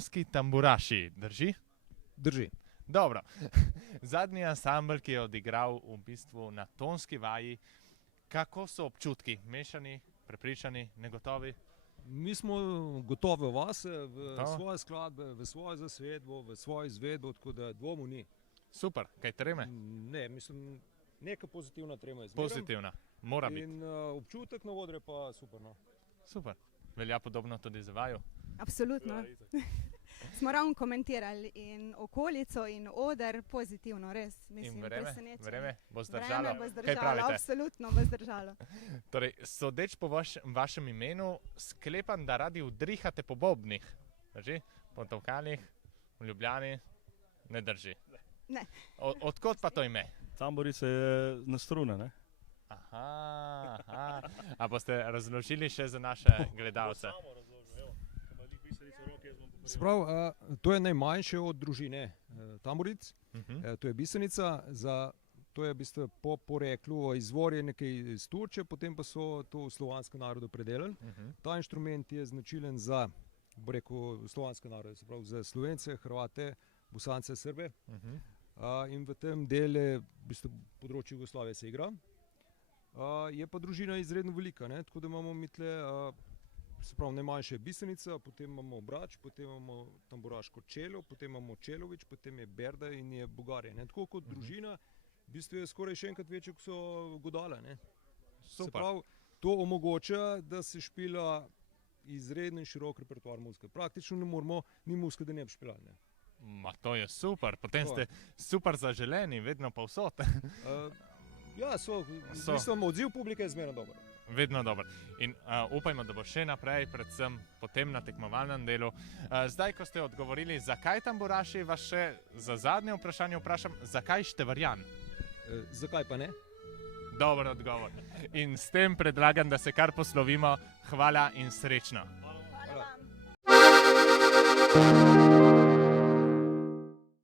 tonski tamburaši, drži? Drži. Dobro. Zadnji ansambl, ki je odigral v bistvu na tonski vaji, kako so občutki? Mešani, prepričani, negotovi? Mi smo gotovi v vas, v Gotovo? svoje skladbe, v svojo zasedbo, v svojo izvedbo, tako da dvomu ni. Super, kaj treme? Ne, mislim, neka pozitivna trema je zmeraj. Pozitivna, mora biti. In občutek na odre pa super. No. Super. Velja podobno tudi za vaju? Absolutno. Smo ravno komentirali in okolico in oder pozitivno, res. Mislim, In vreme bo zdržalo? Vreme bo Kaj zdržalo, pravite? absolutno bo zdržalo. Torej, sodeč po vašem imenu, sklepam, da radi udrihate po bobnih. Drži? Po Tolkanih, v Ljubljani, ne drži? Ne. Odkot pa to ime? Tamburica je na strune, ne? Aha. A boste razložili še za naše gledalce? Se pravi, to je najmanjše od družine tamburic, to je bisenica, to je v bistvu po poreklu, izvor je nekaj iz Turčije, potem pa so to v slovanskem narodu predelali. Ta inštrument je značilen za, bo rekel, slovanske narode, se pravi za Slovence, Hrvate, Bosance, Srbe. In v tem delu, v bistvu področju Jugoslavije se igra. Je pa družina izredno velika, ne? Tako da imamo mi tle, se pravi, najmanjša je bisenica, potem imamo obrač, potem imamo tamburaško čelo, potem imamo čelovič, potem je berda in je bogarje. Ne? Tako kot družina, v bistvu je skoraj še enkrat večje, kot so godale. Ne? Se pravi, to omogoča, da se špila izredno širok repertoar muzike. Praktično ne moramo ni muzike, da ne bi špilali. Ne? Ma to je super, potem ste super zaželeni, vedno pa vsot. Ja, mislim, odziv publike je zmerno dober. Vedno dober. In upajmo, da bo še naprej, predvsem potem na tekmovalnem delu. Zdaj, ko ste odgovorili, zakaj tamburaši, vas še za zadnje vprašanje vprašam, zakaj Števarjan? Zakaj pa ne? Dober odgovor. In s tem predlagam, da se kar poslovimo. Hvala in srečno. Hvala vam.